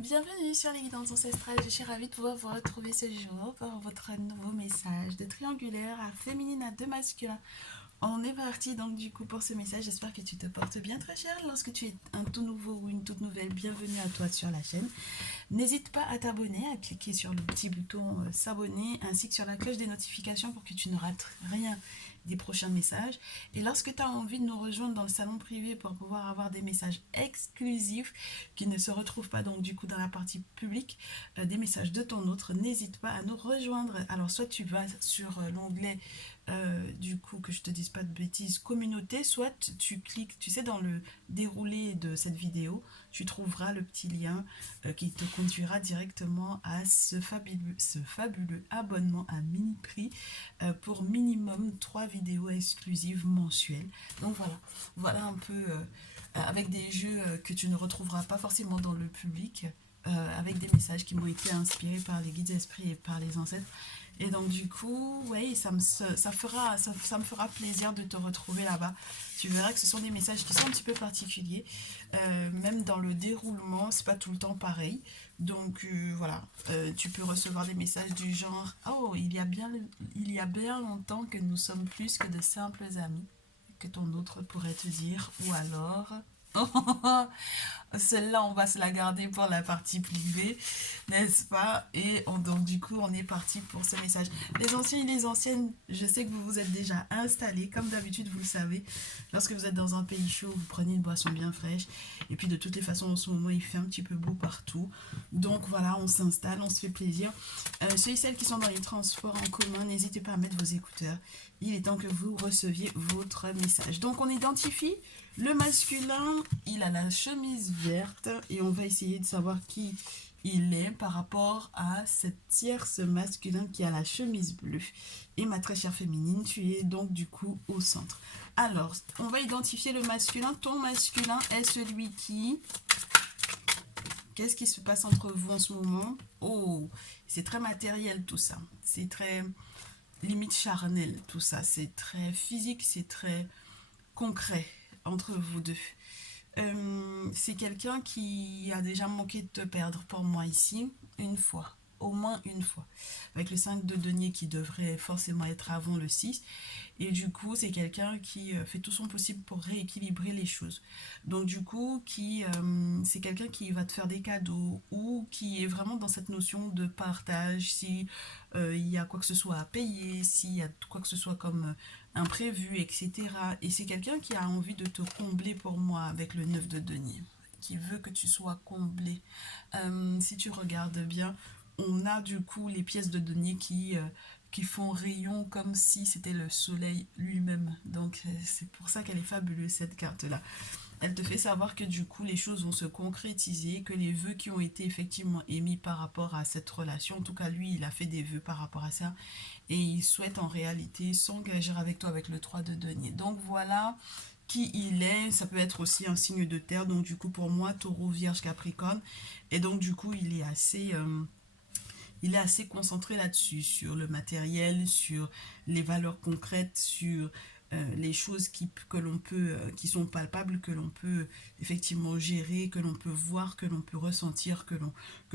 Bienvenue sur les guidances ancestrales, je suis ravie de pouvoir vous retrouver ce jour pour votre nouveau message de triangulaire à féminine à deux masculins. On est parti donc du coup pour ce message, j'espère que tu te portes bien très cher lorsque tu es un tout nouveau ou une toute nouvelle, bienvenue à toi sur la chaîne. N'hésite pas à t'abonner, à cliquer sur le petit bouton s'abonner ainsi que sur la cloche des notifications pour que tu ne rates rien des prochains messages. Et lorsque tu as envie de nous rejoindre dans le salon privé pour pouvoir avoir des messages exclusifs qui ne se retrouvent pas donc du coup dans la partie publique, des messages de ton autre, n'hésite pas à nous rejoindre. Alors soit tu vas sur l'onglet du coup que je te dise pas de bêtises communauté, soit tu cliques, tu sais, dans le déroulé de cette vidéo, tu trouveras le petit lien qui te conduira directement à ce fabuleux abonnement à mini prix pour minimum 3 vidéos exclusives mensuelles. Donc voilà un peu avec des jeux que tu ne retrouveras pas forcément dans le public, avec des messages qui m'ont été inspirés par les guides esprits et par les ancêtres. Et donc du coup, ouais, ça me fera plaisir de te retrouver là-bas. Tu verras que ce sont des messages qui sont un petit peu particuliers. Même dans le déroulement, c'est pas tout le temps pareil. Donc voilà, tu peux recevoir des messages du genre «Oh, il y a bien longtemps que nous sommes plus que de simples amis», que ton autre pourrait te dire. Ou alors celle-là, on va se la garder pour la partie privée, n'est-ce pas? Donc, du coup, on est parti pour ce message. Les anciens et les anciennes, je sais que vous vous êtes déjà installés. Comme d'habitude, vous le savez, lorsque vous êtes dans un pays chaud, vous prenez une boisson bien fraîche. Et puis, de toutes les façons, en ce moment, il fait un petit peu beau partout. Donc, voilà, on s'installe, on se fait plaisir. Ceux et celles qui sont dans les transports en commun, n'hésitez pas à mettre vos écouteurs. Il est temps que vous receviez votre message. Donc, on identifie le masculin, il a la chemise verte et on va essayer de savoir qui il est par rapport à cette tierce masculin qui a la chemise bleue. Et ma très chère féminine, tu es donc du coup au centre. Alors, on va identifier le masculin. Ton masculin est celui qui... Qu'est-ce qui se passe entre vous en ce moment? Oh, c'est très matériel tout ça. C'est très limite charnel tout ça. C'est très physique, c'est très concret entre vous deux. C'est quelqu'un qui a déjà manqué de te perdre pour moi ici, une fois, au moins une fois, avec le 5 de denier qui devrait forcément être avant le 6. Et du coup, c'est quelqu'un qui fait tout son possible pour rééquilibrer les choses. Donc du coup, c'est quelqu'un qui va te faire des cadeaux ou qui est vraiment dans cette notion de partage. Si il y a quoi que ce soit à payer, s'il y a quoi que ce soit comme imprévu, etc. Et c'est quelqu'un qui a envie de te combler pour moi avec le 9 de denier, qui veut que tu sois comblé. Si tu regardes bien, on a du coup les pièces de denier qui font rayon comme si c'était le soleil lui-même. Donc c'est pour ça qu'elle est fabuleuse cette carte-là. Elle te fait savoir que du coup les choses vont se concrétiser, que les vœux qui ont été effectivement émis par rapport à cette relation, en tout cas lui il a fait des vœux par rapport à ça, et il souhaite en réalité s'engager avec toi avec le 3 de denier. Donc voilà qui il est, ça peut être aussi un signe de terre, donc du coup pour moi taureau, vierge, capricorne, et donc du coup il est assez concentré là-dessus, sur le matériel, sur les valeurs concrètes, sur les choses que l'on peut, qui sont palpables, que l'on peut effectivement gérer, que l'on peut voir, que l'on peut ressentir, que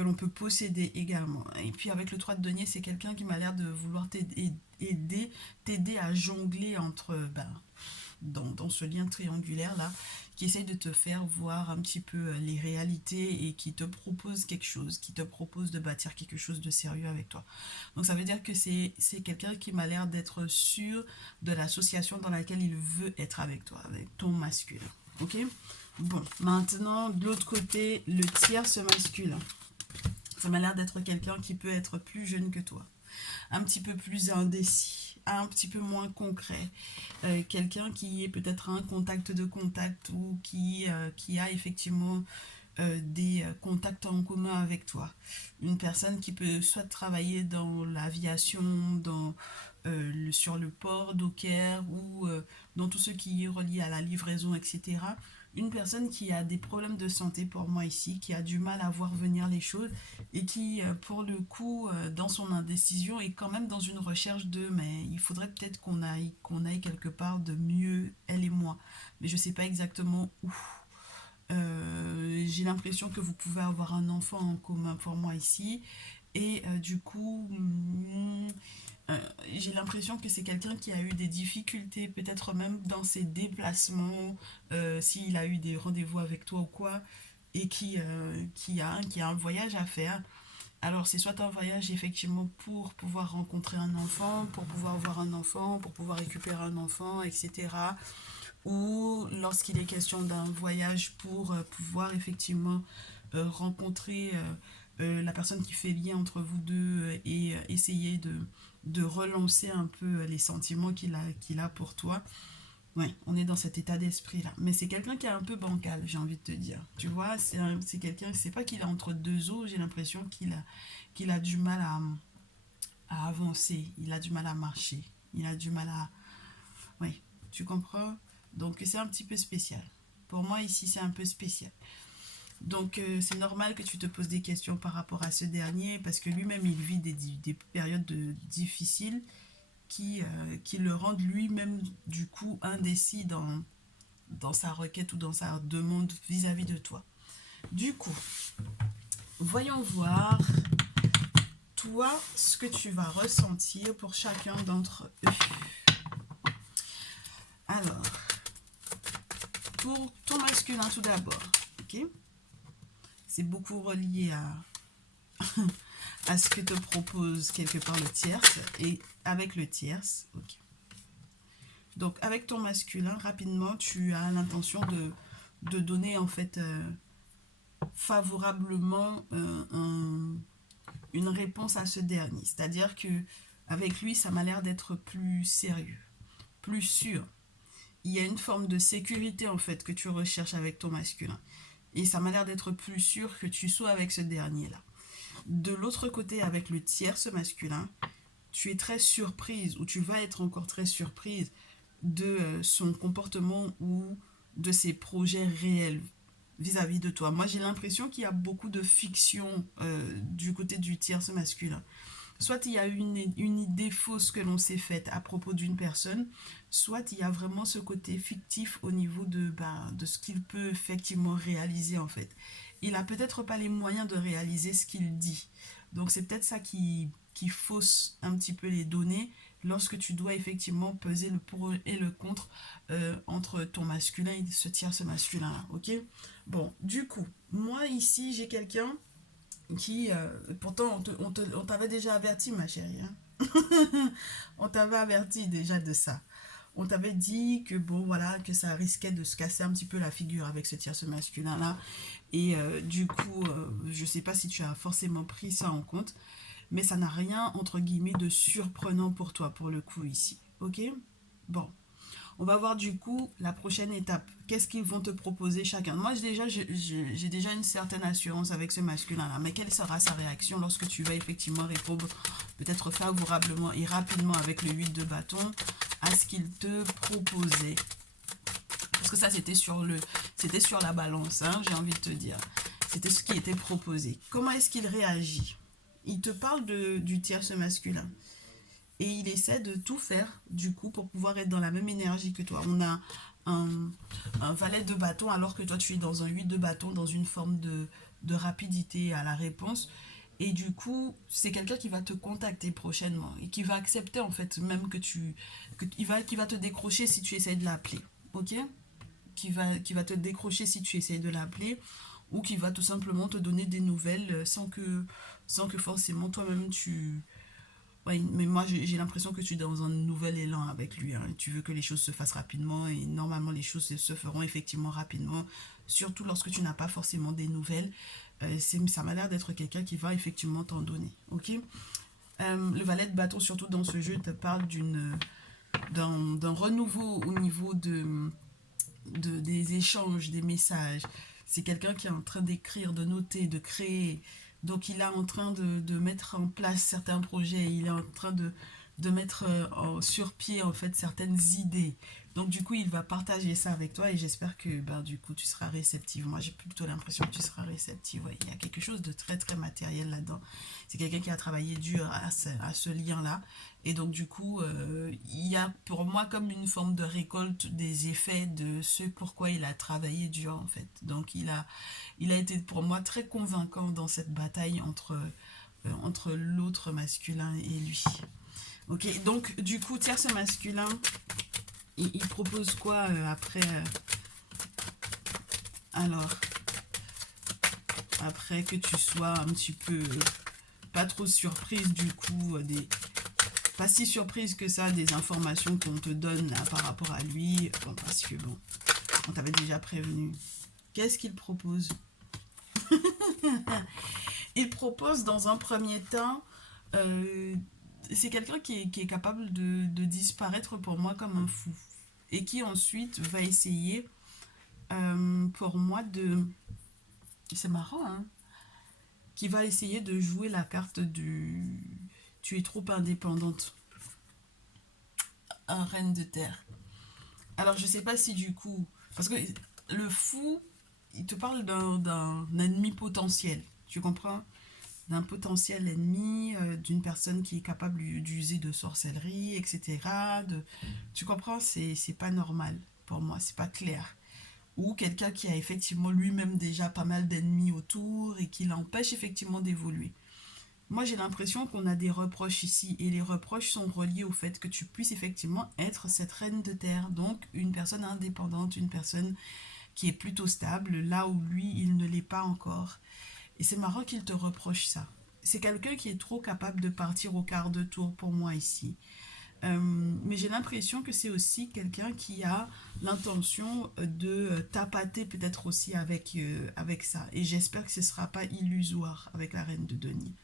l'on peut posséder également. Et puis avec le 3 de denier, c'est quelqu'un qui m'a l'air de vouloir t'aider à jongler entre dans ce lien triangulaire là, qui essaye de te faire voir un petit peu les réalités et qui te propose quelque chose, qui te propose de bâtir quelque chose de sérieux avec toi. Donc ça veut dire que c'est quelqu'un qui m'a l'air d'être sûr de l'association dans laquelle il veut être avec toi, avec ton masculin. Ok? Bon, maintenant, de l'autre côté, le tierce masculin. Ça m'a l'air d'être quelqu'un qui peut être plus jeune que toi, un petit peu plus indécis, un petit peu moins concret, quelqu'un qui est peut-être un contact de contact ou qui a effectivement des contacts en commun avec toi. Une personne qui peut soit travailler dans l'aviation, sur le port docker ou dans tout ce qui est relié à la livraison, etc. Une personne qui a des problèmes de santé pour moi ici, qui a du mal à voir venir les choses et qui, pour le coup, dans son indécision, est quand même dans une recherche de mais il faudrait peut-être qu'on aille quelque part de mieux, elle et moi. Mais je sais pas exactement où. J'ai l'impression que vous pouvez avoir un enfant en commun pour moi ici. Et du coup, j'ai l'impression que c'est quelqu'un qui a eu des difficultés, peut-être même dans ses déplacements, s'il a eu des rendez-vous avec toi ou quoi, et qui a un voyage à faire. Alors, c'est soit un voyage effectivement pour pouvoir rencontrer un enfant, pour pouvoir voir un enfant, pour pouvoir récupérer un enfant, etc. Ou lorsqu'il est question d'un voyage pour pouvoir effectivement rencontrer la personne qui fait lien entre vous deux et essayer de relancer un peu les sentiments qu'il a pour toi. Ouais, on est dans cet état d'esprit-là. Mais c'est quelqu'un qui est un peu bancal, j'ai envie de te dire. Tu vois, c'est quelqu'un, c'est pas qu'il est entre deux eaux, j'ai l'impression qu'il a du mal à avancer, il a du mal à marcher, il a du mal à... Oui, tu comprends? Donc c'est un petit peu spécial. Pour moi, ici, c'est un peu spécial. Donc c'est normal que tu te poses des questions par rapport à ce dernier, parce que lui-même, il vit des périodes difficiles qui le rendent lui-même, du coup, indécis dans sa requête ou dans sa demande vis-à-vis de toi. Du coup, voyons voir, toi, ce que tu vas ressentir pour chacun d'entre eux. Alors, pour ton masculin tout d'abord, ok? C'est beaucoup relié à ce que te propose quelque part le tierce et avec le tierce, ok. Donc, avec ton masculin, rapidement, tu as l'intention de donner en fait favorablement une réponse à ce dernier. C'est-à-dire que avec lui, ça m'a l'air d'être plus sérieux, plus sûr. Il y a une forme de sécurité en fait que tu recherches avec ton masculin. Et ça m'a l'air d'être plus sûr que tu sois avec ce dernier-là. De l'autre côté, avec le tierce masculin, tu es très surprise ou tu vas être encore très surprise de son comportement ou de ses projets réels vis-à-vis de toi. Moi, j'ai l'impression qu'il y a beaucoup de fiction du côté du tierce masculin. Soit il y a une idée fausse que l'on s'est faite à propos d'une personne, soit il y a vraiment ce côté fictif au niveau de ce qu'il peut effectivement réaliser en fait. Il n'a peut-être pas les moyens de réaliser ce qu'il dit. Donc c'est peut-être ça qui fausse un petit peu les données lorsque tu dois effectivement peser le pour et le contre entre ton masculin et ce tierce masculin-là. Ok. Bon, du coup, moi ici j'ai quelqu'un qui, pourtant, on t'avait déjà averti, ma chérie. Hein. On t'avait averti déjà de ça. On t'avait dit que, bon, voilà, que ça risquait de se casser un petit peu la figure avec ce tierce masculin-là. Et du coup, je sais pas si tu as forcément pris ça en compte, mais ça n'a rien, entre guillemets, de surprenant pour toi, pour le coup, ici. Ok. Bon. On va voir du coup la prochaine étape. Qu'est-ce qu'ils vont te proposer chacun? Moi, j'ai déjà une certaine assurance avec ce masculin-là. Mais quelle sera sa réaction lorsque tu vas effectivement répondre peut-être favorablement et rapidement avec le 8 de bâton à ce qu'il te proposait? Parce que ça, c'était sur la balance, hein, j'ai envie de te dire. C'était ce qui était proposé. Comment est-ce qu'il réagit? Il te parle du tierce masculin. Et il essaie de tout faire, du coup, pour pouvoir être dans la même énergie que toi. On a un, un valet de bâton, alors que toi, tu es dans un 8 de bâton, dans une forme de rapidité à la réponse. Et du coup, c'est quelqu'un qui va te contacter prochainement et qui va accepter, en fait, même qui va te décrocher si tu essaies de l'appeler. Ok? Qui va te décrocher si tu essaies de l'appeler ou qui va tout simplement te donner des nouvelles sans que forcément toi-même tu... Oui, mais moi j'ai l'impression que tu es dans un nouvel élan avec lui. Hein. Tu veux que les choses se fassent rapidement et normalement les choses se feront effectivement rapidement, surtout lorsque tu n'as pas forcément des nouvelles. Ça m'a l'air d'être quelqu'un qui va effectivement t'en donner. Ok. Le valet de bâton, surtout dans ce jeu, te parle d'un renouveau au niveau des échanges, des messages. C'est quelqu'un qui est en train d'écrire, de noter, de créer. Donc il est en train de mettre en place certains projets. Il est en train de mettre sur pied en fait certaines idées. Donc du coup, il va partager ça avec toi et j'espère que ben, du coup, tu seras réceptive. Moi, j'ai plutôt l'impression que tu seras réceptive. Ouais, il y a quelque chose de très très matériel là-dedans. C'est quelqu'un qui a travaillé dur à ce lien-là. Et donc du coup, il y a pour moi comme une forme de récolte des effets de ce pourquoi il a travaillé dur en fait. Donc il a été pour moi très convaincant dans cette bataille entre l'autre masculin et lui. Ok, donc du coup, tierce masculin, il propose quoi après alors, après que tu sois un petit peu pas trop surprise du coup, pas si surprise que ça des informations qu'on te donne là, par rapport à lui, bon, parce que bon, on t'avait déjà prévenu. Qu'est-ce qu'il propose? Il propose dans un premier temps, euh, c'est quelqu'un qui est capable de disparaître pour moi comme un fou et qui ensuite va essayer pour moi de... C'est marrant, hein? Qui va essayer de jouer la carte du... Tu es trop indépendante, un reine de terre. Alors je sais pas si du coup... Parce que le fou, il te parle d'un ennemi potentiel, tu comprends? D'un potentiel ennemi, d'une personne qui est capable d'user de sorcellerie, etc. Tu comprends? C'est pas normal pour moi, c'est pas clair. Ou quelqu'un qui a effectivement lui-même déjà pas mal d'ennemis autour et qui l'empêche effectivement d'évoluer. Moi, j'ai l'impression qu'on a des reproches ici et les reproches sont reliés au fait que tu puisses effectivement être cette reine de terre, donc une personne indépendante, une personne qui est plutôt stable, là où lui, il ne l'est pas encore. Et c'est marrant qu'il te reproche ça. C'est quelqu'un qui est trop capable de partir au quart de tour pour moi ici. Mais j'ai l'impression que c'est aussi quelqu'un qui a l'intention de tapater peut-être aussi avec ça. Et j'espère que ce ne sera pas illusoire avec la reine de Denis.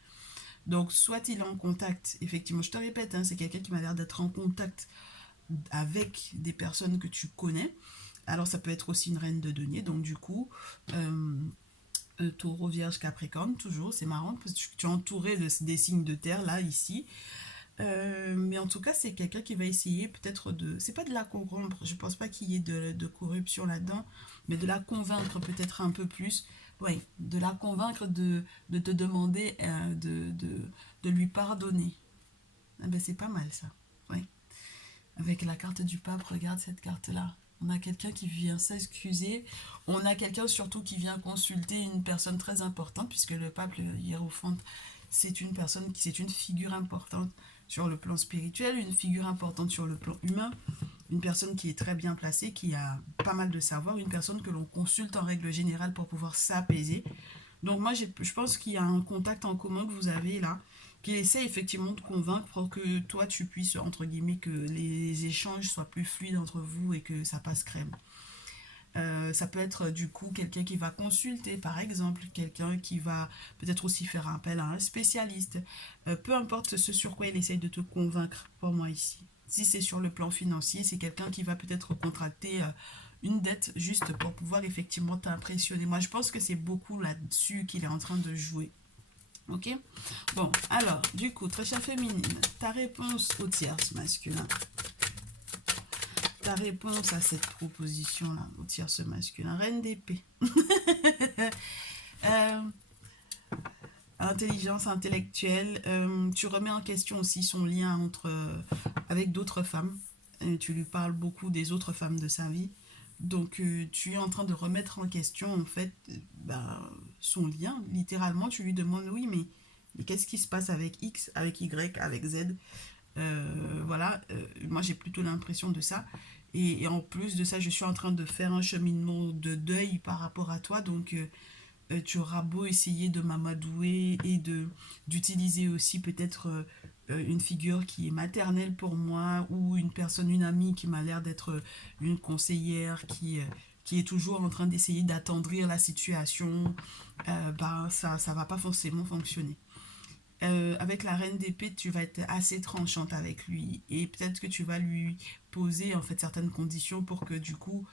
Donc, soit il est en contact, effectivement, je te répète, hein, c'est quelqu'un qui m'a l'air d'être en contact avec des personnes que tu connais. Alors, ça peut être aussi une reine de denier. Donc, du coup, taureau, vierge, capricorne, toujours, c'est marrant parce que tu es entouré des signes de terre, là, ici. Mais en tout cas, c'est quelqu'un qui va essayer peut-être de... C'est pas de la corrompre, je pense pas qu'il y ait de corruption là-dedans, mais de la convaincre peut-être un peu plus. Oui, de la convaincre de te demander de lui pardonner. Ah ben, c'est pas mal ça. Oui. Avec la carte du pape, regarde cette carte-là. On a quelqu'un qui vient s'excuser. On a quelqu'un surtout qui vient consulter une personne très importante, puisque le pape, le hiérophante, c'est une personne qui c'est une figure importante sur le plan spirituel, une figure importante sur le plan humain, une personne qui est très bien placée, qui a pas mal de savoir, une personne que l'on consulte en règle générale pour pouvoir s'apaiser. Donc moi, je pense qu'il y a un contact en commun que vous avez là, qui essaie effectivement de convaincre pour que toi, tu puisses, entre guillemets, que les échanges soient plus fluides entre vous et que ça passe crème. Ça peut être du coup quelqu'un qui va consulter, par exemple, quelqu'un qui va peut-être aussi faire appel à un spécialiste. Peu importe ce sur quoi il essaye de te convaincre, pour moi ici. Si c'est sur le plan financier, c'est quelqu'un qui va peut-être contracter une dette juste pour pouvoir effectivement t'impressionner. Moi, je pense que c'est beaucoup là-dessus qu'il est en train de jouer. Ok. Bon, alors, du coup, très chère féminine, ta réponse au tierce masculin. Ta réponse à cette proposition-là, au tierce masculin. Reine d'épée. euh, Intelligence intellectuelle. Tu remets en question aussi son lien avec d'autres femmes. Tu lui parles beaucoup des autres femmes de sa vie. Donc, tu es en train de remettre en question, en fait, son lien. Littéralement, tu lui demandes, oui, mais qu'est-ce qui se passe avec X, avec Y, avec Z? Voilà, moi j'ai plutôt l'impression de ça. Et en plus de ça, je suis en train de faire un cheminement de deuil par rapport à toi. Donc, tu auras beau essayer de m'amadouer et d'utiliser aussi peut-être une figure qui est maternelle pour moi ou une personne, une amie qui m'a l'air d'être une conseillère qui est toujours en train d'essayer d'attendrir la situation, ça va pas forcément fonctionner. Avec la reine d'épée, tu vas être assez tranchante avec lui et peut-être que tu vas lui poser en fait certaines conditions pour que du coup,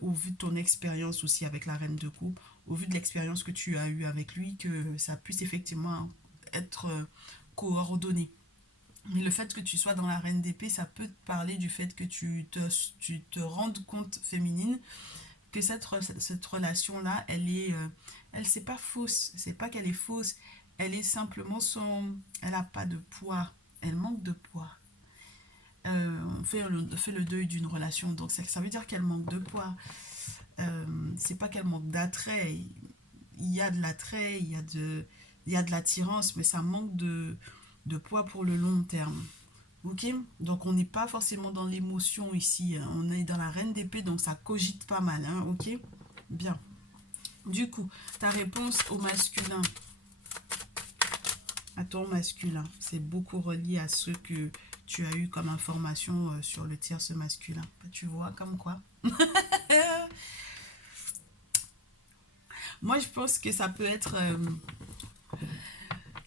au vu de ton expérience aussi avec la reine de coupe, au vu de l'expérience que tu as eue avec lui, que ça puisse effectivement être coordonné. Mais le fait que tu sois dans la reine d'épée, ça peut te parler du fait que tu te rendes compte, féminine, que cette relation-là, elle c'est pas fausse. C'est pas qu'elle est fausse. Elle est simplement elle a pas de poids. Elle manque de poids. On fait le deuil d'une relation. Donc ça veut dire qu'elle manque de poids. C'est pas qu'elle manque d'attrait. Il y a de l'attrait, il y a de l'attirance, mais ça manque de poids pour le long terme. Ok? Donc on n'est pas forcément dans l'émotion ici, hein. On est dans la reine d'épée, donc ça cogite pas mal. Hein. Ok? Bien. Du coup, ta réponse au masculin, à ton masculin, c'est beaucoup relié à ce que tu as eu comme information sur le tierce masculin. Tu vois, comme quoi. Moi, je pense que ça peut être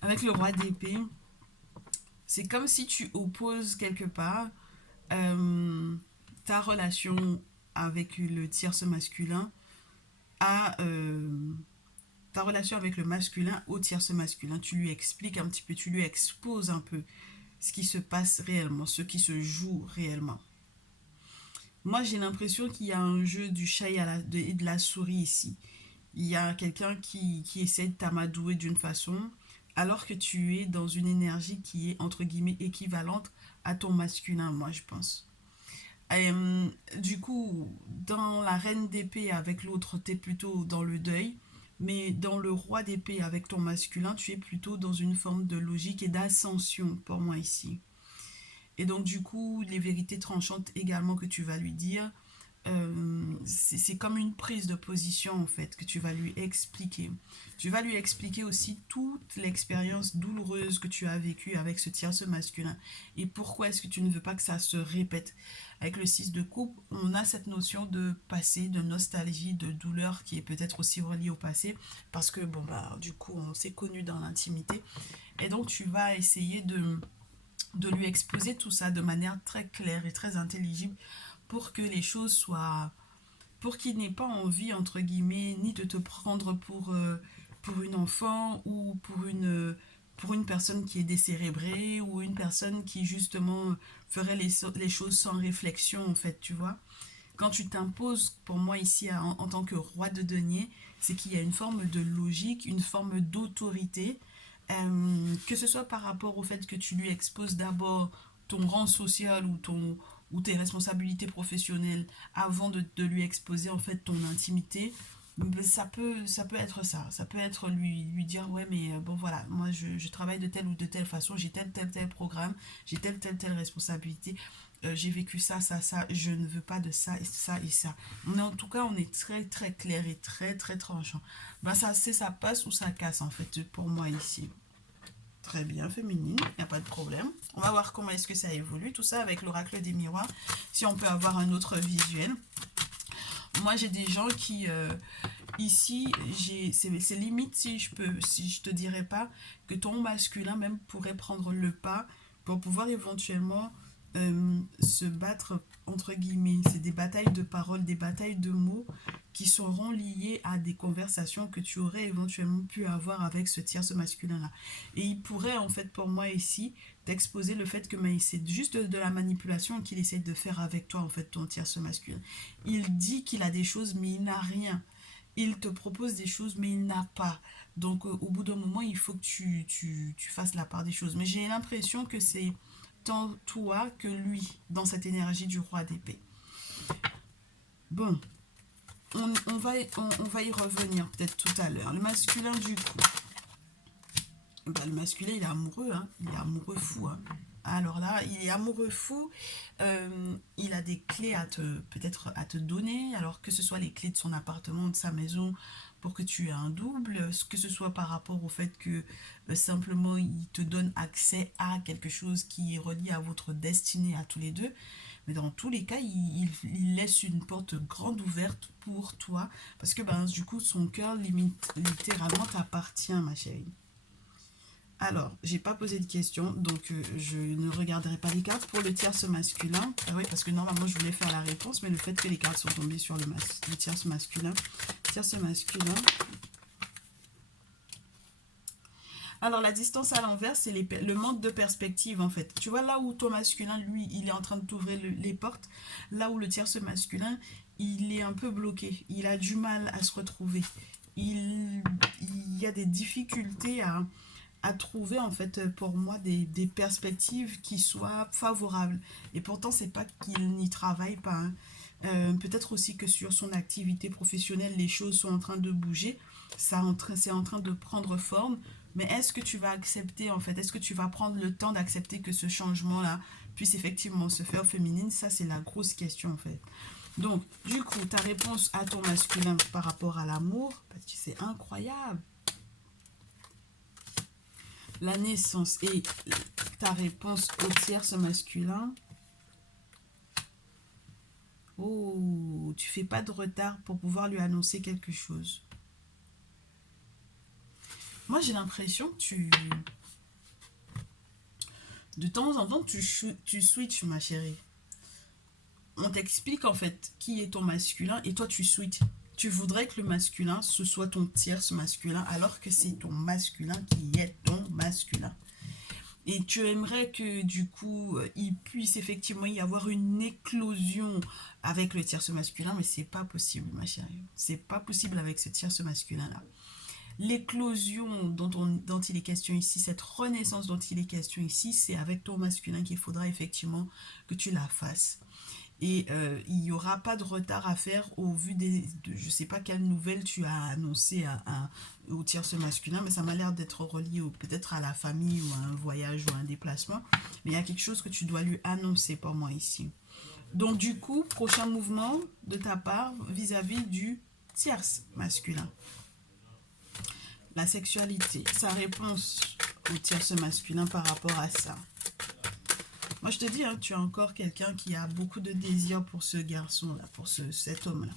avec le roi d'épée. C'est comme si tu opposes quelque part euh, ta relation avec le tierce masculin à ta relation avec le masculin au tierce masculin. Tu lui expliques un petit peu, tu lui exposes un peu ce qui se passe réellement, ce qui se joue réellement. Moi, j'ai l'impression qu'il y a un jeu du chat et de la souris ici. Il y a quelqu'un qui essaie de t'amadouer d'une façon, alors que tu es dans une énergie qui est, entre guillemets, équivalente à ton masculin, moi, je pense. Du coup, dans la reine d'épée avec l'autre, tu es plutôt dans le deuil. Mais dans le roi d'épée avec ton masculin, tu es plutôt dans une forme de logique et d'ascension pour moi ici. Et donc du coup, les vérités tranchantes également que tu vas lui dire, c'est comme une prise de position en fait que tu vas lui expliquer. Tu vas lui expliquer aussi toute l'expérience douloureuse que tu as vécue avec ce tierce masculin et pourquoi est-ce que tu ne veux pas que ça se répète. Avec le 6 de coupe, on a cette notion de passé, de nostalgie, de douleur qui est peut-être aussi reliée au passé parce que bon bah du coup on s'est connu dans l'intimité et donc tu vas essayer de lui exposer tout ça de manière très claire et très intelligible pour que les choses soient... pour qu'il n'ait pas envie, entre guillemets, ni de te prendre pour une enfant ou pour une personne qui est décérébrée ou une personne qui, justement, ferait les choses sans réflexion, en fait, tu vois. Quand tu t'imposes, pour moi, ici, en tant que roi de denier, c'est qu'il y a une forme de logique, une forme d'autorité, que ce soit par rapport au fait que tu lui exposes d'abord ton rang social ou tes responsabilités professionnelles avant de lui exposer en fait ton intimité, ça peut être ça. Ça peut être lui dire ouais mais bon voilà, moi je travaille de telle ou de telle façon, j'ai tel programme, j'ai telle responsabilité, j'ai vécu ça, je ne veux pas de ça et ça et ça. Mais en tout cas on est très clair et très tranchant. Ben ça passe ou ça casse en fait pour moi ici. Très bien, féminine, il n'y a pas de problème. On va voir comment est-ce que ça évolue, tout ça avec l'oracle des miroirs, si on peut avoir un autre visuel. Moi, j'ai des gens qui, ici, c'est limite si je te dirais pas que ton masculin même pourrait prendre le pas pour pouvoir éventuellement se battre, entre guillemets. C'est des batailles de paroles, des batailles de mots qui seront liées à des conversations que tu aurais éventuellement pu avoir avec ce tierce masculin-là. Et il pourrait, en fait, pour moi ici, t'exposer le fait que c'est juste de la manipulation qu'il essaie de faire avec toi, en fait, ton tierce masculin. Il dit qu'il a des choses, mais il n'a rien. Il te propose des choses, mais il n'a pas. Donc, au bout d'un moment, il faut que tu fasses la part des choses. Mais j'ai l'impression que c'est tant toi que lui dans cette énergie du roi d'épée. Bon, on va y revenir peut-être tout à l'heure. Le masculin du coup. Ben, le masculin, il est amoureux, hein. Il est amoureux fou. Hein. Alors là, il est amoureux fou. Il a des clés peut-être à te donner. Alors que ce soit les clés de son appartement, de sa maison, pour que tu aies un double. Que ce soit par rapport au fait que simplement il te donne accès à quelque chose qui est relié à votre destinée à tous les deux. Mais dans tous les cas, il laisse une porte grande ouverte pour toi. Parce que ben, du coup, son cœur littéralement t'appartient, ma chérie. Alors, j'ai pas posé de questions, donc je ne regarderai pas les cartes pour le tierce masculin. Ah oui, parce que normalement, je voulais faire la réponse, mais le fait que les cartes sont tombées sur le tierce masculin. Tierce masculin. Alors, la distance à l'envers, c'est le manque de perspective, en fait. Tu vois, là où ton masculin, lui, il est en train de t'ouvrir les portes, là où le tierce masculin, il est un peu bloqué. Il a du mal à se retrouver. Il y a des difficultés à trouver, en fait, pour moi, des perspectives qui soient favorables. Et pourtant, c'est pas qu'il n'y travaille pas, hein. Peut-être aussi que sur son activité professionnelle, les choses sont en train de bouger, c'est en train de prendre forme, mais est-ce que tu vas accepter en fait, est-ce que tu vas prendre le temps d'accepter que ce changement-là puisse effectivement se faire féminine? Ça, c'est la grosse question en fait. Donc, du coup, ta réponse à ton masculin par rapport à l'amour, parce que c'est incroyable. La naissance et ta réponse au tierce masculin. Oh, tu fais pas de retard pour pouvoir lui annoncer quelque chose. Moi, j'ai l'impression que de temps en temps, tu switches, ma chérie. On t'explique en fait qui est ton masculin et toi, tu switches. Tu voudrais que le masculin, ce soit ton tierce masculin, alors que c'est ton masculin qui est ton masculin. Et tu aimerais que du coup, il puisse effectivement y avoir une éclosion avec le tierce masculin, mais c'est pas possible, ma chérie. C'est pas possible avec ce tierce masculin-là. L'éclosion dont il est question ici, cette renaissance dont il est question ici, c'est avec ton masculin qu'il faudra effectivement que tu la fasses. Et il n'y aura pas de retard à faire au vu je ne sais pas quelle nouvelle tu as annoncé au tierce masculin, mais ça m'a l'air d'être relié peut-être à la famille ou à un voyage ou à un déplacement. Mais il y a quelque chose que tu dois lui annoncer pour moi ici. Donc du coup, prochain mouvement de ta part vis-à-vis du tierce masculin. La sexualité, sa réponse au tierce masculin par rapport à ça. Moi, je te dis, hein, tu as encore quelqu'un qui a beaucoup de désir pour ce garçon-là, pour cet homme-là.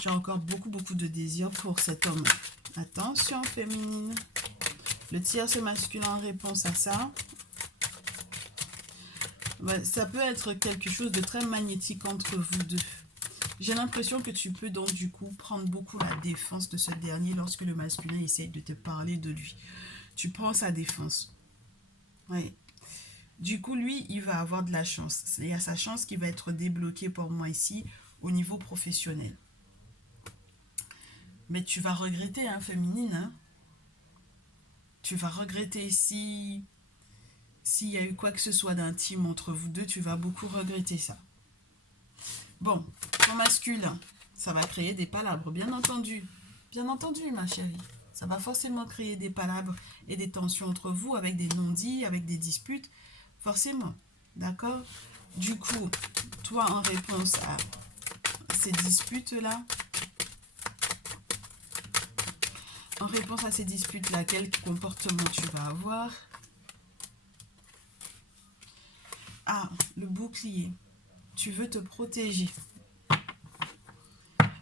Tu as encore beaucoup de désir pour cet homme-là. Attention, féminine. Le tierce masculin en réponse à ça. Ça peut être quelque chose de très magnétique entre vous deux. J'ai l'impression que tu peux donc du coup prendre beaucoup la défense de ce dernier lorsque le masculin essaye de te parler de lui. Tu prends sa défense. Oui. Du coup, lui, il va avoir de la chance. Il y a sa chance qui va être débloquée pour moi ici au niveau professionnel. Mais tu vas regretter, hein, féminine. Hein? Tu vas regretter s'il y a eu quoi que ce soit d'intime entre vous deux, tu vas beaucoup regretter ça. Bon, ton masculin, ça va créer des palabres, bien entendu. Bien entendu, ma chérie. Ça va forcément créer des palabres et des tensions entre vous avec des non-dits, avec des disputes. Forcément, d'accord? Du coup, toi, en réponse à ces disputes-là, quel comportement tu vas avoir? Ah, le bouclier. Tu veux te protéger.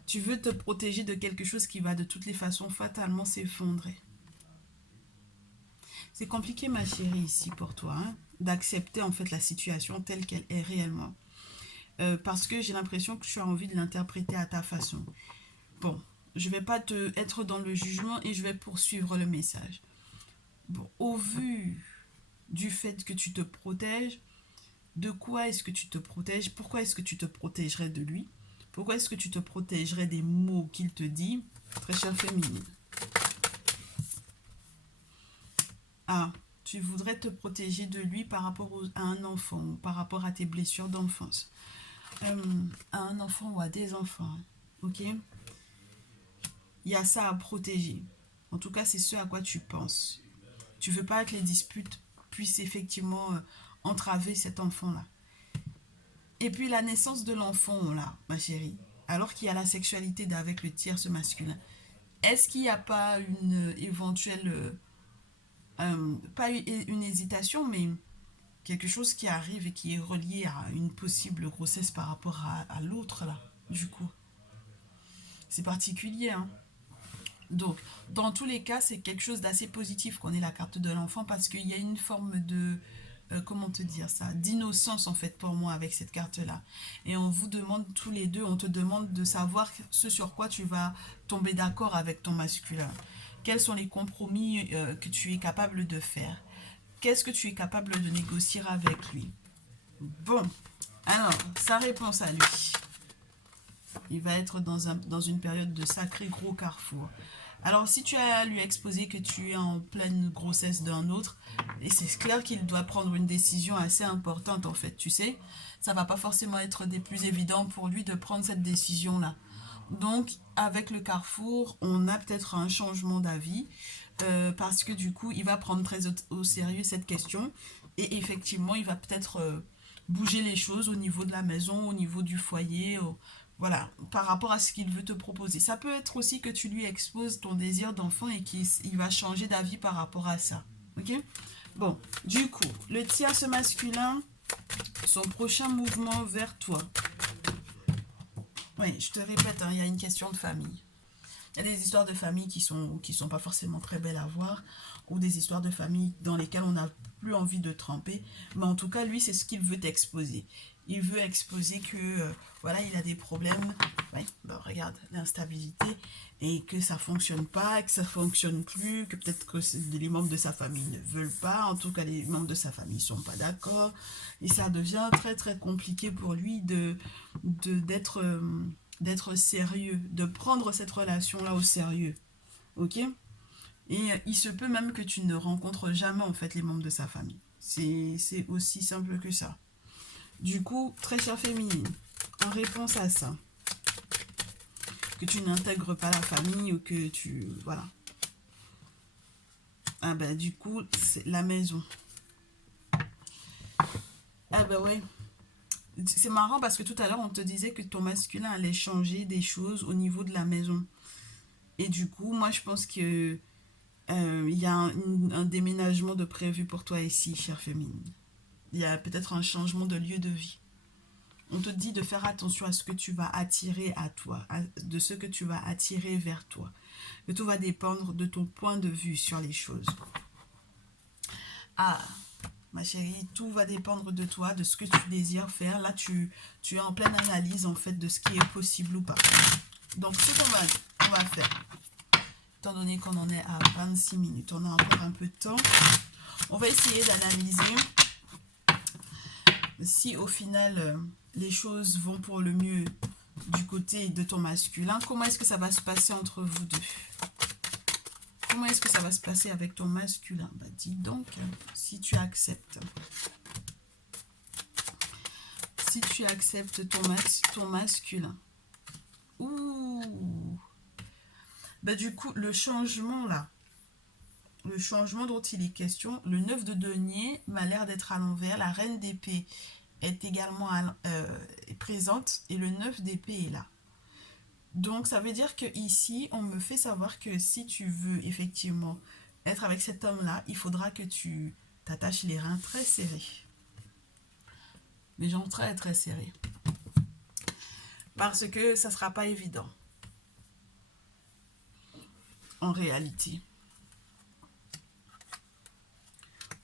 Tu veux te protéger de quelque chose qui va de toutes les façons fatalement s'effondrer. C'est compliqué, ma chérie, ici pour toi, hein, d'accepter en fait la situation telle qu'elle est réellement. Parce que j'ai l'impression que tu as envie de l'interpréter à ta façon. Bon, je ne vais pas être dans le jugement et je vais poursuivre le message. Bon, au vu du fait que tu te protèges, de quoi est-ce que tu te protèges? Pourquoi est-ce que tu te protégerais de lui? Pourquoi est-ce que tu te protégerais des mots qu'il te dit? Très chère féminine. Ah, tu voudrais te protéger de lui par rapport à un enfant, ou par rapport à tes blessures d'enfance. À un enfant ou à des enfants, ok? Il y a ça à protéger. En tout cas, c'est ce à quoi tu penses. Tu veux pas que les disputes puissent effectivement entraver cet enfant-là. Et puis la naissance de l'enfant, là, ma chérie, alors qu'il y a la sexualité avec le tierce masculin, est-ce qu'il n'y a pas une éventuelle... pas une hésitation, mais quelque chose qui arrive et qui est relié à une possible grossesse par rapport à l'autre, là, du coup. C'est particulier, hein. Donc, dans tous les cas, c'est quelque chose d'assez positif qu'on ait la carte de l'enfant parce qu'il y a une forme de, comment te dire ça, d'innocence en fait pour moi avec cette carte-là. Et on vous demande tous les deux, on te demande de savoir ce sur quoi tu vas tomber d'accord avec ton masculin. Quels sont les compromis que tu es capable de faire? Qu'est-ce que tu es capable de négocier avec lui? Bon, alors, sa réponse à lui. Il va être dans une période de sacré gros carrefour. Alors, si tu as à lui exposé que tu es en pleine grossesse d'un autre, et c'est clair qu'il doit prendre une décision assez importante, en fait, tu sais. Ça va pas forcément être des plus évidents pour lui de prendre cette décision-là. Donc, avec le carrefour, on a peut-être un changement d'avis, parce que du coup, il va prendre très au sérieux cette question, et effectivement, il va peut-être bouger les choses au niveau de la maison, au niveau du foyer, voilà, par rapport à ce qu'il veut te proposer. Ça peut être aussi que tu lui exposes ton désir d'enfant et qu'il va changer d'avis par rapport à ça. Ok? Bon, du coup, le tierce masculin, son prochain mouvement vers toi. Oui, je te répète, hein, il y a une question de famille. Il y a des histoires de famille qui sont pas forcément très belles à voir, ou des histoires de famille dans lesquelles on n'a plus envie de tremper. Mais en tout cas, lui, c'est ce qu'il veut exposer. Il veut exposer que, voilà, il a des problèmes. Ouais, bah, regarde, l'instabilité, et que ça fonctionne pas, que ça fonctionne plus, que peut-être que les membres de sa famille ne veulent pas. En tout cas, les membres de sa famille sont pas d'accord. Et ça devient très, très compliqué pour lui d'être sérieux, de prendre cette relation-là au sérieux. Ok? Et il se peut même que tu ne rencontres jamais en fait les membres de sa famille. C'est aussi simple que ça. Du coup, très chère féminine, en réponse à ça, que tu n'intègres pas la famille ou que tu... Voilà. Ah bah du coup, c'est la maison. Ah bah ouais. C'est marrant parce que tout à l'heure, on te disait que ton masculin allait changer des choses au niveau de la maison. Et du coup, moi, je pense que il y a un déménagement de prévu pour toi ici, chère féminine. Il y a peut-être un changement de lieu de vie. On te dit de faire attention à ce que tu vas attirer à toi, de ce que tu vas attirer vers toi. Que tout va dépendre de ton point de vue sur les choses. Ah, ma chérie, tout va dépendre de toi, de ce que tu désires faire. Là, tu es en pleine analyse en fait de ce qui est possible ou pas. Donc, ce qu'on va faire, étant donné qu'on en est à 26 minutes, on a encore un peu de temps, on va essayer d'analyser si au final les choses vont pour le mieux du côté de ton masculin. Comment est-ce que ça va se passer entre vous deux? Comment est-ce que ça va se passer avec ton masculin? Bah dis donc, si tu acceptes. Si tu acceptes ton masculin. Ouh. Bah du coup, le changement là, le changement dont il est question, le 9 de denier m'a l'air d'être à l'envers, la reine d'épée est également présente et le 9 d'épée est là. Donc ça veut dire que ici, on me fait savoir que si tu veux effectivement être avec cet homme-là, il faudra que tu t'attaches les reins très serrés. Les jambes très très serrées. Parce que ça ne sera pas évident. En réalité.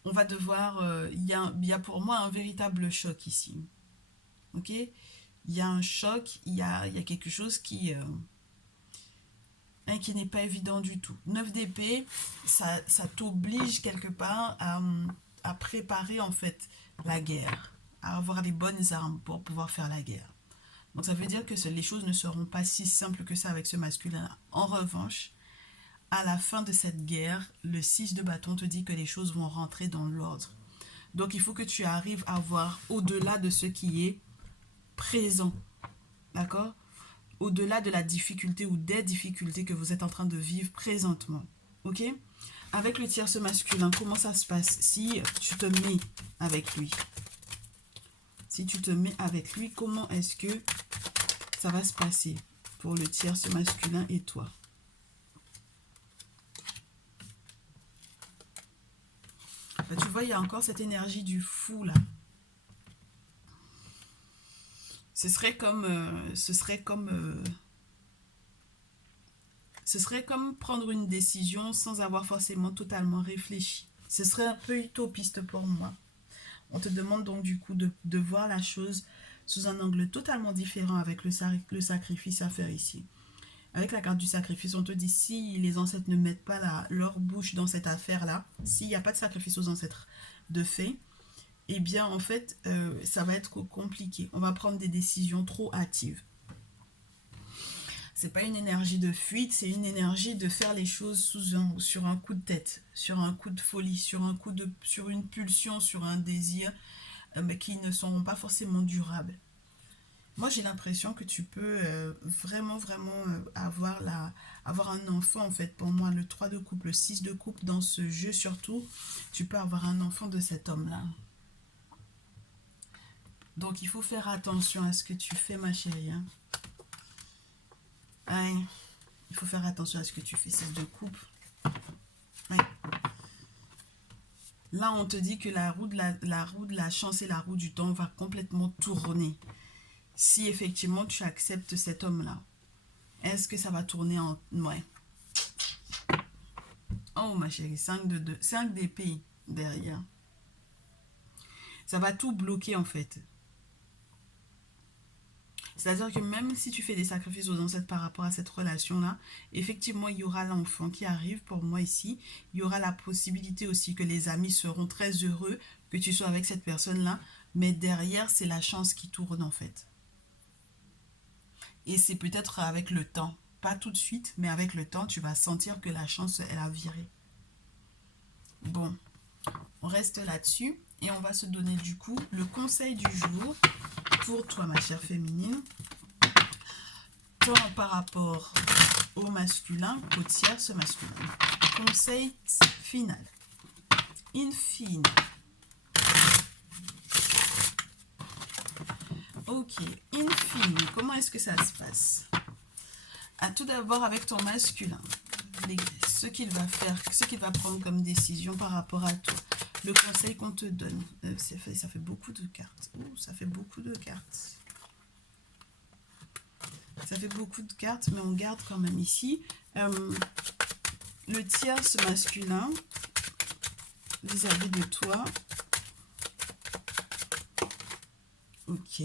On va devoir... Il y a pour moi un véritable choc ici. Ok? Il y a un choc, il y a quelque chose qui n'est pas évident du tout. 9 d'épée, ça t'oblige quelque part à préparer en fait la guerre, à avoir les bonnes armes pour pouvoir faire la guerre. Donc ça veut dire que les choses ne seront pas si simples que ça avec ce masculin. En revanche, à la fin de cette guerre, le 6 de bâton te dit que les choses vont rentrer dans l'ordre. Donc il faut que tu arrives à voir au-delà de ce qui est présent. D'accord? Au-delà de la difficulté ou des difficultés que vous êtes en train de vivre présentement. Ok? Avec le tierce masculin, comment ça se passe si tu te mets avec lui? Si tu te mets avec lui, comment est-ce que ça va se passer pour le tierce masculin et toi? Bah, tu vois, il y a encore cette énergie du fou là. Ce serait comme prendre une décision sans avoir forcément totalement réfléchi. Ce serait un peu utopiste pour moi. On te demande donc du coup de voir la chose sous un angle totalement différent avec le sacrifice à faire ici. Avec la carte du sacrifice, on te dit si les ancêtres ne mettent pas leur bouche dans cette affaire-là, s'il n'y a pas de sacrifice aux ancêtres de fait, eh bien en fait, ça va être compliqué. On va prendre des décisions trop hâtives. C'est pas une énergie de fuite, c'est une énergie de faire les choses sur un coup de tête, sur un coup de folie, sur une pulsion, sur un désir, mais qui ne sont pas forcément durables. Moi, j'ai l'impression que tu peux vraiment avoir un enfant, en fait. Pour moi, le 3 de coupe, le 6 de coupe, dans ce jeu surtout, tu peux avoir un enfant de cet homme-là. Donc, il faut faire attention à ce que tu fais, ma chérie. Hein. Ouais. Il faut faire attention à ce que tu fais, 6 de coupe. Ouais. Là, on te dit que la roue de la chance et la roue du temps va complètement tourner. Si effectivement tu acceptes cet homme-là, est-ce que ça va tourner en... Ouais. Oh ma chérie, 5 d'épée derrière. Ça va tout bloquer en fait. C'est-à-dire que même si tu fais des sacrifices aux ancêtres par rapport à cette relation-là, effectivement, il y aura l'enfant qui arrive pour moi ici. Il y aura la possibilité aussi que les amis seront très heureux que tu sois avec cette personne-là. Mais derrière, c'est la chance qui tourne en fait. Et c'est peut-être avec le temps. Pas tout de suite, mais avec le temps, tu vas sentir que la chance, elle a viré. Bon, on reste là-dessus. Et on va se donner du coup le conseil du jour pour toi, ma chère féminine. Tant par rapport au masculin qu'au tierce masculin. Conseil final. In fine. Ok, in fine, comment est-ce que ça se passe? Tout d'abord avec ton masculin. Ce qu'il va faire, ce qu'il va prendre comme décision par rapport à toi. Le conseil qu'on te donne. Ça fait beaucoup de cartes. Ça fait beaucoup de cartes. Ça fait beaucoup de cartes, mais on garde quand même ici. Le tierce masculin vis-à-vis de toi. Ok.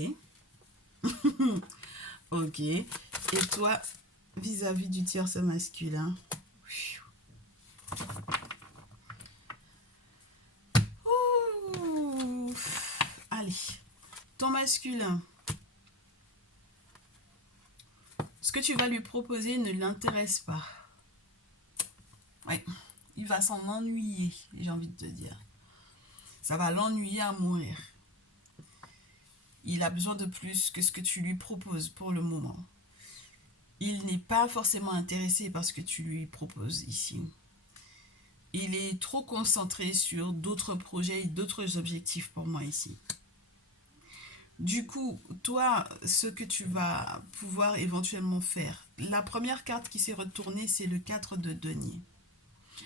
Ok. Et toi, vis-à-vis du tierce masculin. Ouh. Allez. Ton masculin. Ce que tu vas lui proposer ne l'intéresse pas. Ouais. Il va s'en ennuyer, j'ai envie de te dire. Ça va l'ennuyer à mourir. Il a besoin de plus que ce que tu lui proposes pour le moment. Il n'est pas forcément intéressé par ce que tu lui proposes ici. Il est trop concentré sur d'autres projets et d'autres objectifs pour moi ici. Du coup, toi, ce que tu vas pouvoir éventuellement faire, la première carte qui s'est retournée, c'est le 4 de denier.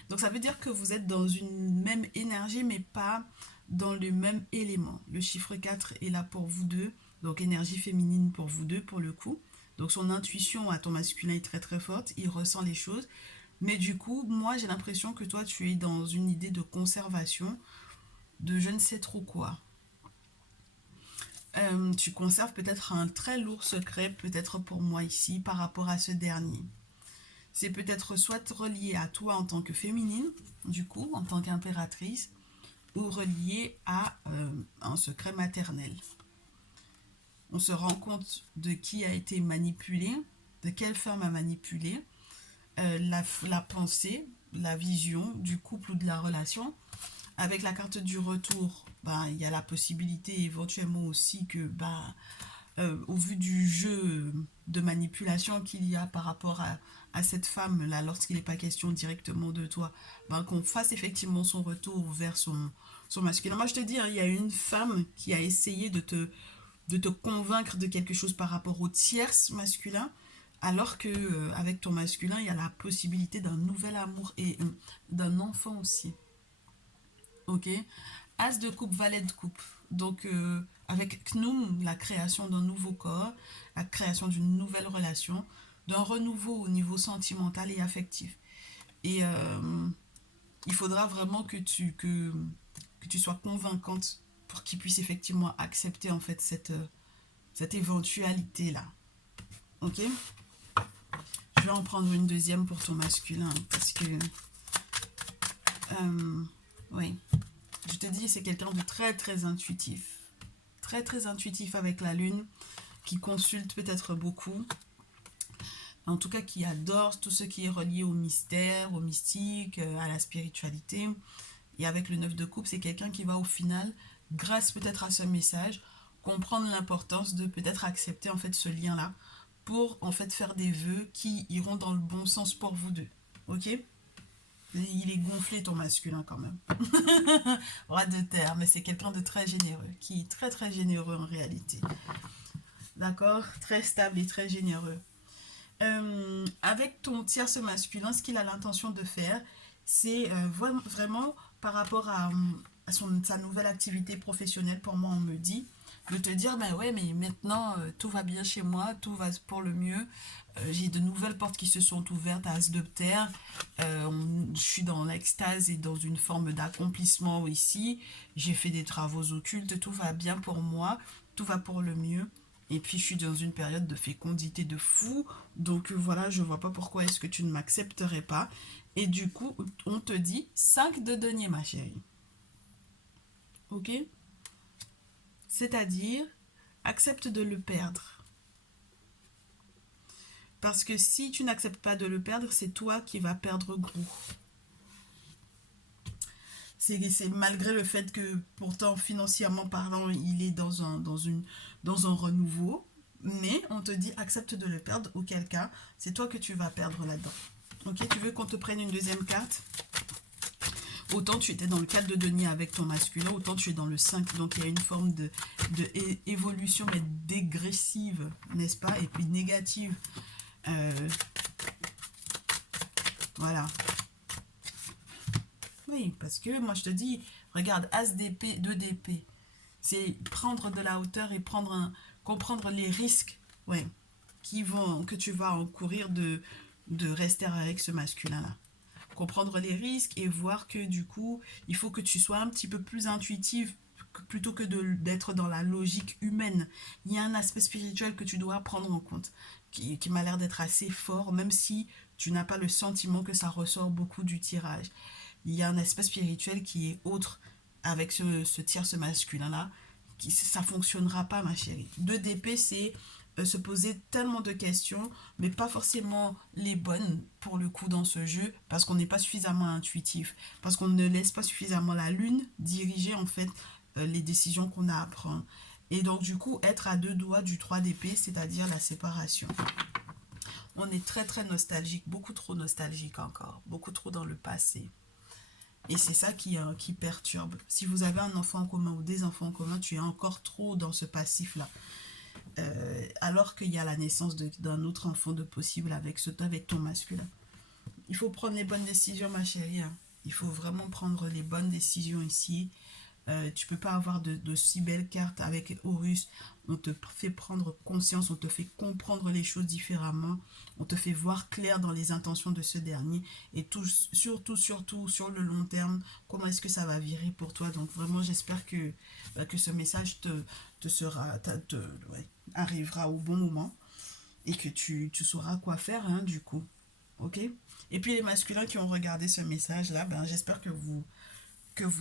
Donc ça veut dire que vous êtes dans une même énergie, mais pas dans le même élément. Le chiffre 4 est là pour vous deux, donc énergie féminine pour vous deux pour le coup. Donc son intuition à ton masculin est très très forte, il ressent les choses. Mais du coup, moi j'ai l'impression que toi tu es dans une idée de conservation, de je ne sais trop quoi. Tu conserves peut-être un très lourd secret, peut-être pour moi ici, par rapport à ce dernier. C'est peut-être soit relié à toi en tant que féminine, du coup, en tant qu'impératrice, ou relié à un secret maternel. On se rend compte de qui a été manipulé, de quelle femme a manipulé, la pensée, la vision du couple ou de la relation. Avec la carte du retour, il y a la possibilité éventuellement aussi que, au vu du jeu de manipulation qu'il y a par rapport à cette femme-là, lorsqu'il n'est pas question directement de toi, qu'on fasse effectivement son retour vers son masculin. Moi, je te dis, il y a une femme qui a essayé de te convaincre de quelque chose par rapport au tierce masculin, alors que avec ton masculin, il y a la possibilité d'un nouvel amour et d'un enfant aussi. Ok, As de coupe, valet de coupe. Donc, avec Knum, la création d'un nouveau corps, la création d'une nouvelle relation, d'un renouveau au niveau sentimental et affectif. Et il faudra vraiment que tu sois convaincante pour qu'il puisse effectivement accepter en fait cette éventualité-là. Ok? Je vais en prendre une deuxième pour ton masculin. Parce que... oui. Je te dis, c'est quelqu'un de très, très intuitif. Très, très intuitif avec la lune. Qui consulte peut-être beaucoup. En tout cas, qui adore tout ce qui est relié au mystère, au mystique, à la spiritualité. Et avec le 9 de coupe, c'est quelqu'un qui va au final, grâce peut-être à ce message, comprendre l'importance de peut-être accepter en fait ce lien-là pour en fait faire des vœux qui iront dans le bon sens pour vous deux. Ok? Il est gonflé ton masculin quand même. Roi de terre, mais c'est quelqu'un de très généreux, qui est très très généreux en réalité. D'accord? Très stable et très généreux. Avec ton tierce masculin, ce qu'il a l'intention de faire, c'est vraiment par rapport à sa nouvelle activité professionnelle, pour moi on me dit, de te dire, ben ouais, mais maintenant tout va bien chez moi, tout va pour le mieux, j'ai de nouvelles portes qui se sont ouvertes à As de terre, je suis dans l'extase et dans une forme d'accomplissement ici, j'ai fait des travaux occultes, tout va bien pour moi, tout va pour le mieux. Et puis je suis dans une période de fécondité de fou. Donc voilà, je vois pas pourquoi est-ce que tu ne m'accepterais pas. Et du coup, on te dit 5 de denier, ma chérie. Ok? C'est-à-dire, accepte de le perdre. Parce que si tu n'acceptes pas de le perdre, c'est toi qui vas perdre gros. C'est malgré le fait que pourtant financièrement parlant il est dans un renouveau, mais on te dit accepte de le perdre, auquel cas c'est toi que tu vas perdre là-dedans. Ok, tu veux qu'on te prenne une deuxième carte? Autant tu étais dans le 4 de denier avec ton masculin, autant tu es dans le 5, donc il y a une forme de évolution mais dégressive, n'est-ce pas, et puis négative. Voilà. Oui, parce que moi je te dis, regarde, As d'épée, 2 d'épée. C'est prendre de la hauteur et comprendre les risques, ouais, que tu vas encourir de rester avec ce masculin-là. Comprendre les risques et voir que du coup, il faut que tu sois un petit peu plus intuitive plutôt que d'être dans la logique humaine. Il y a un aspect spirituel que tu dois prendre en compte, qui m'a l'air d'être assez fort, même si tu n'as pas le sentiment que ça ressort beaucoup du tirage. Il y a un aspect spirituel qui est autre avec ce tierce masculin-là. Ça ne fonctionnera pas, ma chérie. 2 d'épée, c'est se poser tellement de questions, mais pas forcément les bonnes pour le coup dans ce jeu, parce qu'on n'est pas suffisamment intuitif, parce qu'on ne laisse pas suffisamment la lune diriger en fait les décisions qu'on a à prendre. Et donc du coup, être à 2 doigts du 3 d'épée, c'est-à-dire la séparation. On est très très nostalgique, beaucoup trop nostalgique encore, beaucoup trop dans le passé. Et c'est ça qui perturbe. Si vous avez un enfant en commun ou des enfants en commun, tu es encore trop dans ce passif-là. Alors qu'il y a la naissance d'un autre enfant de possible avec ton masculin. Il faut prendre les bonnes décisions, ma chérie. Il faut vraiment prendre les bonnes décisions ici. Tu peux pas avoir de si belles cartes avec Horus. On te fait prendre conscience, on te fait comprendre les choses différemment, on te fait voir clair dans les intentions de ce dernier et surtout sur le long terme, comment est-ce que ça va virer pour toi. Donc vraiment j'espère que ce message arrivera au bon moment et que tu sauras quoi faire du coup. Ok? Et puis les masculins qui ont regardé ce message là, j'espère que vous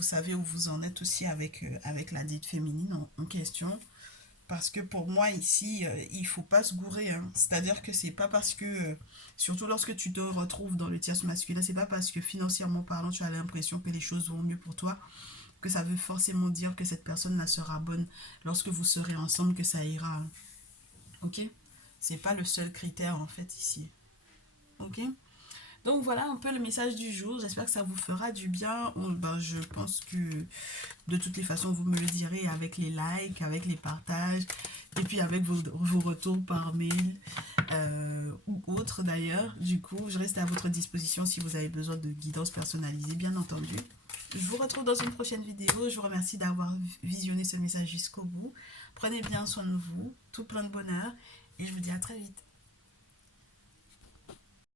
savez où vous en êtes aussi avec la dite féminine en question. Parce que pour moi ici, il faut pas se gourer. C'est-à-dire que c'est pas parce que, surtout lorsque tu te retrouves dans le tierce masculin, c'est pas parce que financièrement parlant, tu as l'impression que les choses vont mieux pour toi, que ça veut forcément dire que cette personne-là sera bonne lorsque vous serez ensemble, que ça ira. Ok? C'est pas le seul critère en fait ici. Ok? Donc voilà un peu le message du jour. J'espère que ça vous fera du bien. Je pense que de toutes les façons, vous me le direz avec les likes, avec les partages, et puis avec vos retours par mail ou autres d'ailleurs. Du coup, je reste à votre disposition si vous avez besoin de guidance personnalisée, bien entendu. Je vous retrouve dans une prochaine vidéo. Je vous remercie d'avoir visionné ce message jusqu'au bout. Prenez bien soin de vous, tout plein de bonheur, et je vous dis à très vite.